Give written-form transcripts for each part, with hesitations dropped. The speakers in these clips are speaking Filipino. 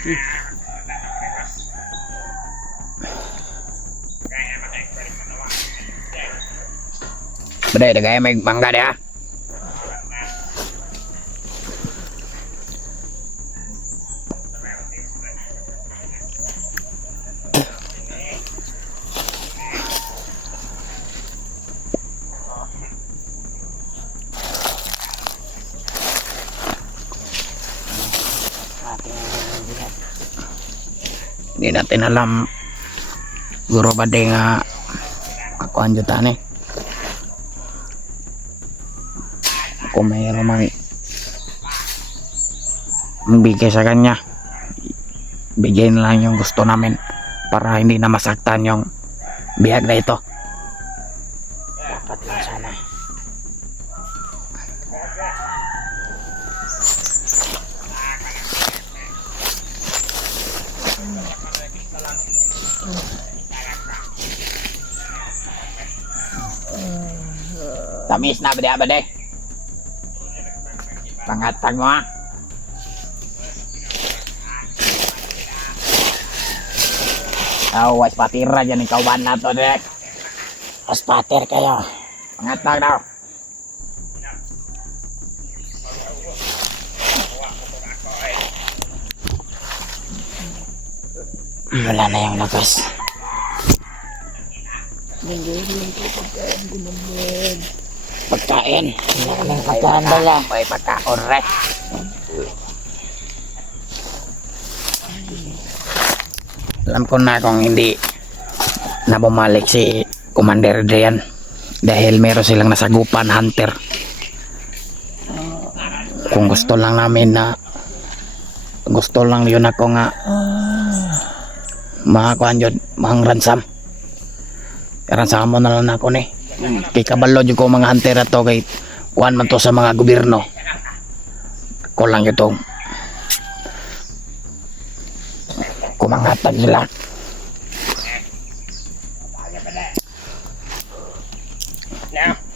Bade, dagay may mangga dia. Hindi natin alam guro ba di nga kakuan jutan eh. Kung mayroon mang bigay sa kanya, bigay na lang yung gusto namin para hindi na masaktan yung bihag na ito. Dapat lang sana. Tamis na ba de? Pangatag mo ha? Oh, was patira dyan ikaw ba na to dek? Was patir kayo. Pangatag daw. Wala na yung lakas. Pagkain. Pagkain dala. May pagkaon re. Alam ko na kung hindi na bumalik si Commander Adrian dahil meron silang nasagupan hunter. Kung gusto lang namin na gusto lang yun ako nga makakuan yun, mga ransom mo na lang ako ni kay kabalo yun ko mga hunter ato kay kuan man to sa mga gobyerno ko lang ito kumangatag sila.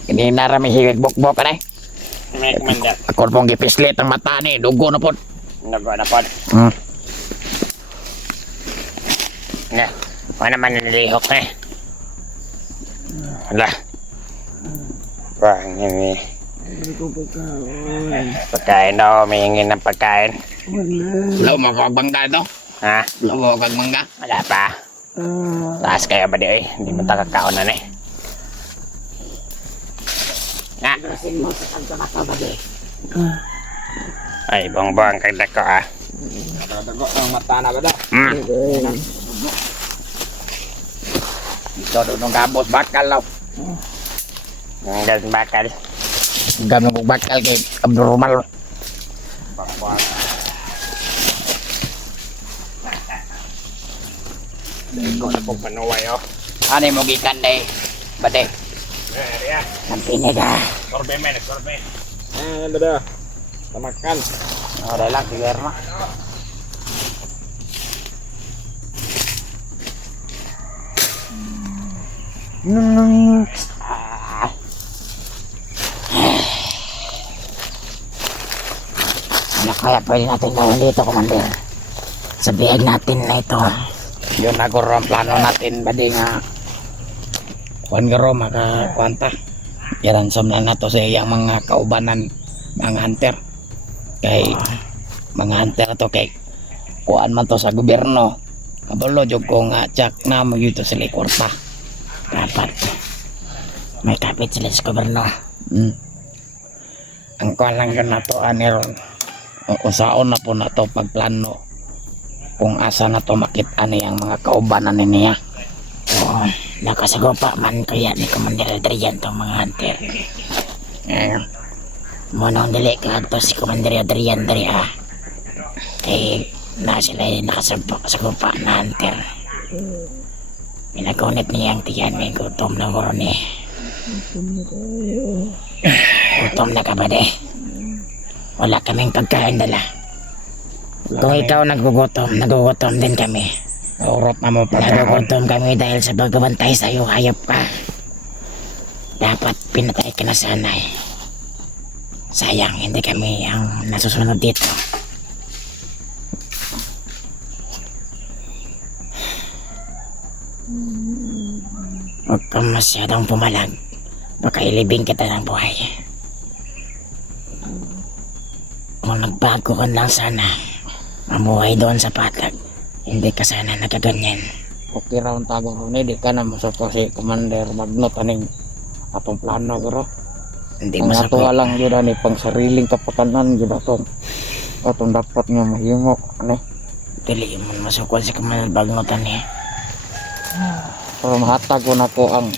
Ini narami higit bukbok ka na ako pong gipislit ang mata ni dugo na po na wala naman nalihok eh. Wala pangin pagkain daw, may hingin ng pagkain. Wala mo kag mangga ito? Ha? Wala mo kag mangga? Wala pa. Taas kayo ba di eh? Hindi mo takakaon na eh. Na? Ay, bong-bong kag dako ah. Dako ang mata na ba daw? Ito doon gabos bakal law. Ang bakal. Gamit kong bakal kay abnormal. Ikaw na pong panuway oh. Ano mo gikan day? Bade? Nampini ka. Sorbe men, sorbe. Ano ba? Tamakan. Wala lang, tigar na. Ano kaya pwede natin gawin dito, Commander? Sa bihag natin na ito. Yun na guro ang plano natin, badi nga kuhan garo, makakuanta. Iransom na nato sa iyang mga kaubanan, mga hunter. Kay mga hunter to kay kuhan man to sa gobyerno. Kabalo jud ko nga tsak na mo yun to sila kwarta. Dapat may kapit sila sa gobyerno. Ang kuhan lang yun na to aniron. Usaon na po na to pagplano kung asa na to makita niyang mga kaubanan niya. Oo, nakasagopa man kaya ni Commander Adrian tong mga hunter. Munong dili ka to si Commander Adrian dari ah. Kay na sila nakasagopa na hunter. Pinagunit niya ang tiyan may gutom na guro ni. Gutom na ka ba de? Wala kaming pagkain dala. Kung ikaw nagugutom din kami. Urot na mo pagkain. Nagugutom kami dahil sa pagbabantay sa'yo, hayop ka. Dapat pinatay ka na sana eh. Sayang, hindi kami ang nasusunod dito. Huwag kang masyadong pumalag. Baka ilibing kita ng buhay. Kung nagbago ka lang sana, mamuhay doon sa patag, hindi ka sana nagaganyan. Okay raw ang tago ko di ka na masako si Commander Magnot aning atong plano guro. Hindi Ang masako. ato lang yun ani pang sariling kapakanan yun atong dapat nga mahimok ani. Dili man masako si Commander Magnot ani. Pero mahatag ko na ko ang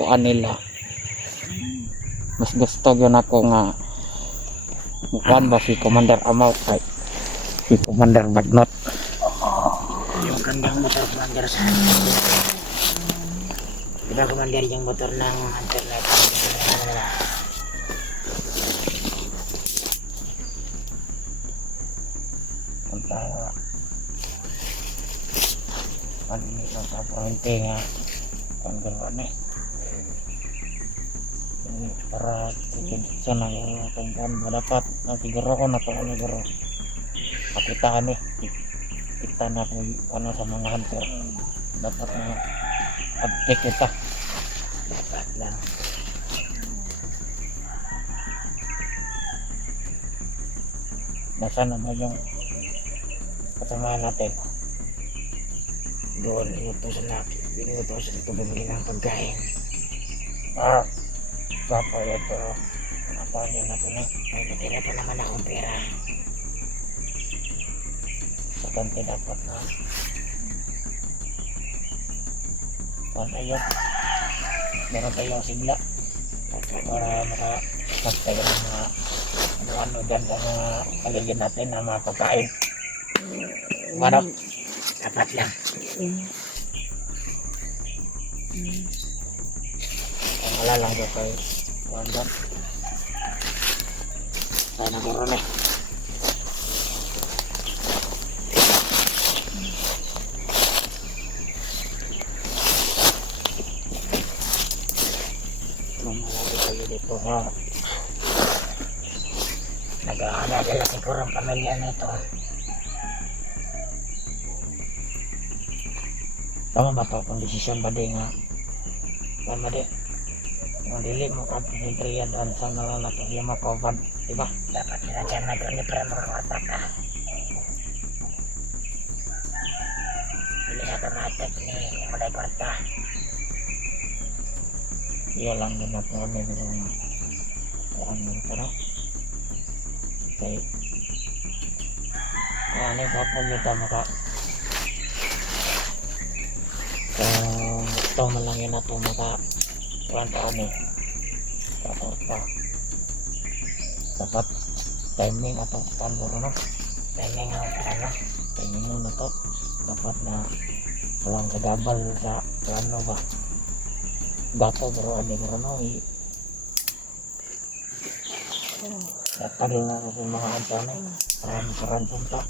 kuan nila. Mas gusto yun ako nga mukuan ba si Commander Amaw kay si Commander Magnot. Yung kanyang motor Commander sa diba Commander yung motor ng internet. Punta panilit ng kapuente nga kung gano'n para sa na yung tungkan ba dapat siguro ko na kung ano siguro pakitaan kita na kung ano sa mga hunter dapat na update kita dapat lang nasa naman yung kasama natin doon inutosan natin inutosan ito bumili ng pagkain Papa ito apa yun na ito na may natira pa naman akong pera sa kante dapat na para yun meron tayong sigla para makakastay ng mga ano dyan sa mga paligid natin na mga pagkain ano dapat lang ang wala lang doon kay Wanda tayo na garo na mamalagi kayo dito ha nag-aalala siguro ang pamilya nito tama ba ito kung desisyon ba di nga tama di kung dili mo ka pinitriya doon sa mga natulya mo covered diba dapat nila dyan na doon para makakata ka hindi automatic ni mulai kwarta yun lang din natin kami kung ano ito no okay ano yung kapag nito maka kung ito man lang yun nato maka kuwantaan dapat timing atau tambor no timing timing na to dapat na walang kagabal sa plano ba gato bro ani bro no dapat na sa mga antone paran punta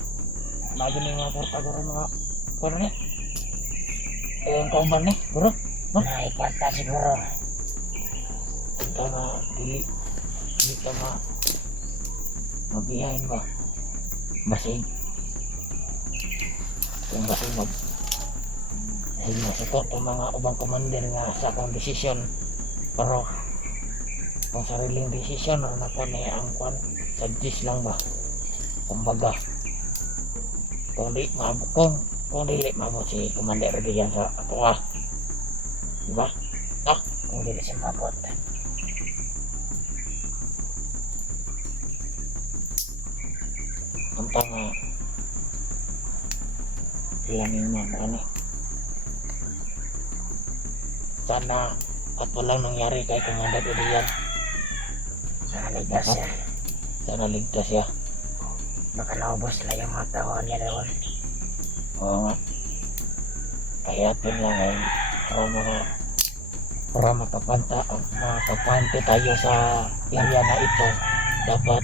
lagi ning mga kwarta bro mga kuno ni yung kauban ni bro no ay kwarta siguro kita na dili ka mabiyahin ba basig kung basig ay masito itong mga ubang commander nga sa akong desisyon pero kung sariling desisyon rin ako na ang kwan suggest lang ba kumbaga kung dili mabot si Commander diyan sa ato diba? No? Kung dili siya mabot ang tanga bilangin mo ano sana at walang nangyari kay Commander diyan sana ligtas siya baka naubos lang yung mga tao niya doon oo nga kaya atin lang ay para makapante tayo sa area na ito dapat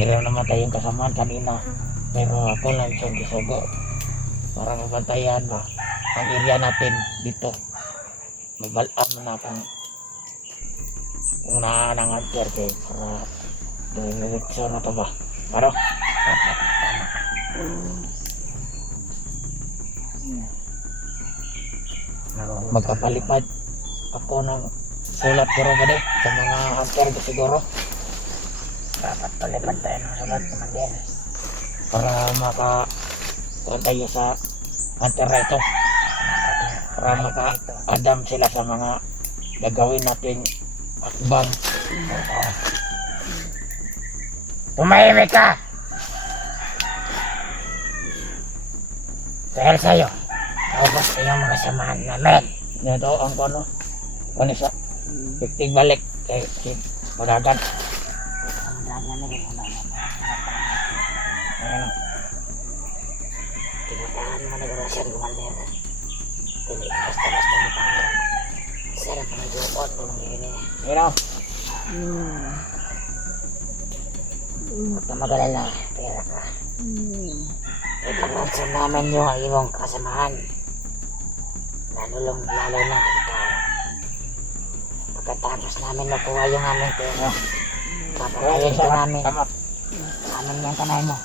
meron naman tayong kasamaan kanina pero ako lang siyang gisugo para mabantayan ba ang area natin dito mabalaan mo na kung nangangantir kayo para direksyon na ito ba paro magpapalipad ako ng sulat pero ba sa mga hunter ko siguro. Dapat palipad tayo ng sulat naman din para maka tayo sa hunter na ito, para maka-adam sila sa mga gagawin natin akbang. Tumahimik ka! Dahil sa'yo, tapos yung mga samahan namin. Ito ang ano sa piktig balik kay Magagan. Ayan o. Tinatahan mo na gano'n siya gumalder. Hindi basta-basta na pangyan. Sarap na nag-uot mo ng yun eh. Ayan o. Huwag na mag-alala, pera ka. Ipaglansan namin yung iyong kasamahan. Lalo na ikaw. Pagkatapos namin nakuha yung aming pera, papatayin ka namin. Amin yung kamay mo.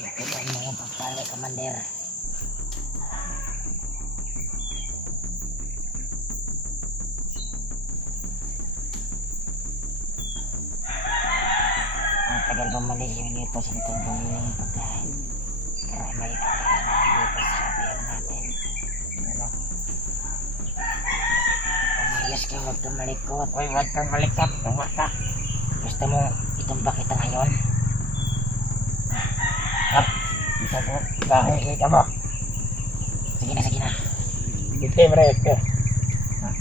Nakita mo yung pagpali, Commander. Ang tagal bumalik yung dito sa itong bumili ng pagkain. Pero may pagkain na dito sa beer natin. Ano? Umayos ka, huwag kang malikot. Uy, huwag kang malikot. Tama ka. Gusto mo itumba kita ngayon? Hap! Gusto mo bahay kita mo. Sige na. Hindi, Marek.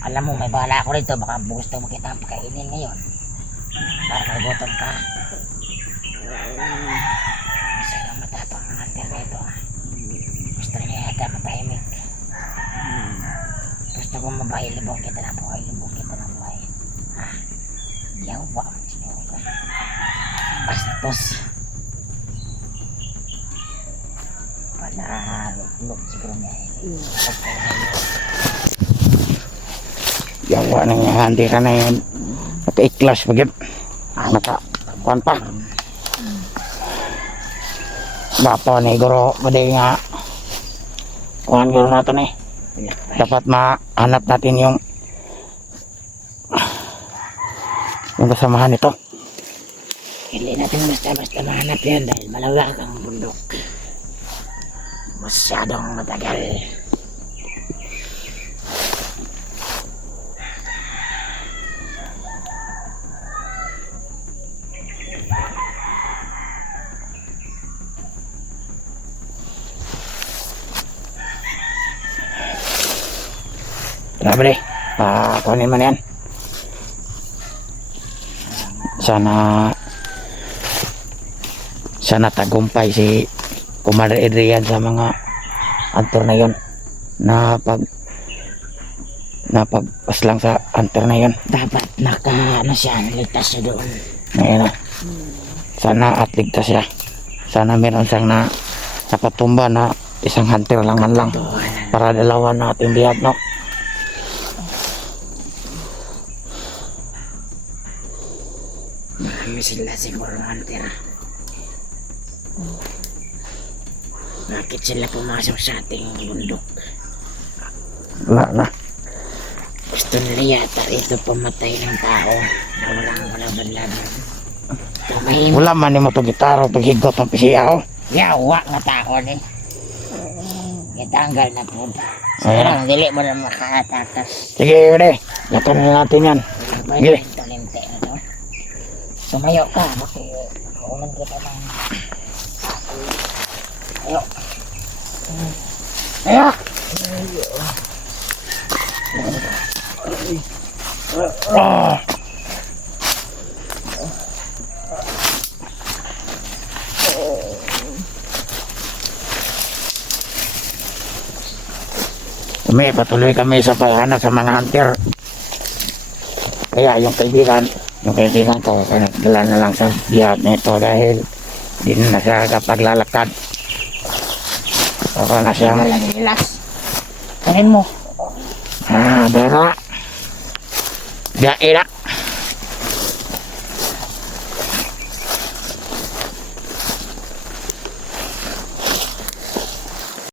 Alam mo, may bahala ako rito. Baka gusto mo kita ang pakainin ngayon. Para nagutom ka. Masyadong matapang ang hunter na ito. Gusto niya yata matahimik. Gusto kong mabailibong kita ng buhay. Ha? Yawa. Bastos. Panahalok siguro niya. Yawa na niya. Hindi ka na yun. Naka-iklas bagit. Naka-kuhan pa. Bapo ni Guro. Pwede nga. Kuhan Guro natin eh. Dapat mahanap natin yung kasamahan nito. Hindi natin basta-basta mahanap yan dahil malawak ang bundok. Masyadong matagal. Grabe deh, kunin mo na yan. Sana tagumpay si Commander Adrian sa mga hunter na yon, napagpaslang sa hunter na yon. Dapat ligtas siya doon. Ayan na. Sana at ligtas siya. Sana meron siyang napatumba na isang hunter lang man lang para dalawa natin diyan, no? Marami sila siguro hunter. Bakit sila pumasok sa ating bundok? Wala na. Gusto nila yata ito pumatay ng tao na walang banlaban. Wala man ni mo ito gitaro, ito higot ng pisiyaw. Yawa nga tao ni. Itanggal na po. Sayang, dili mo na makatakas. Sige, ude. Lakan na natin yan. Sige. Sumayo ka, ulan kita ng... Ayo. Ayo. Patuloy kami sa paghahanap sa mga hunter. Kaya yung kaibigan ko, dala na lang sa biyat nito dahil di na siya kapaglalakad. Ako na siya relax. Kanin mo. Dara. Daira.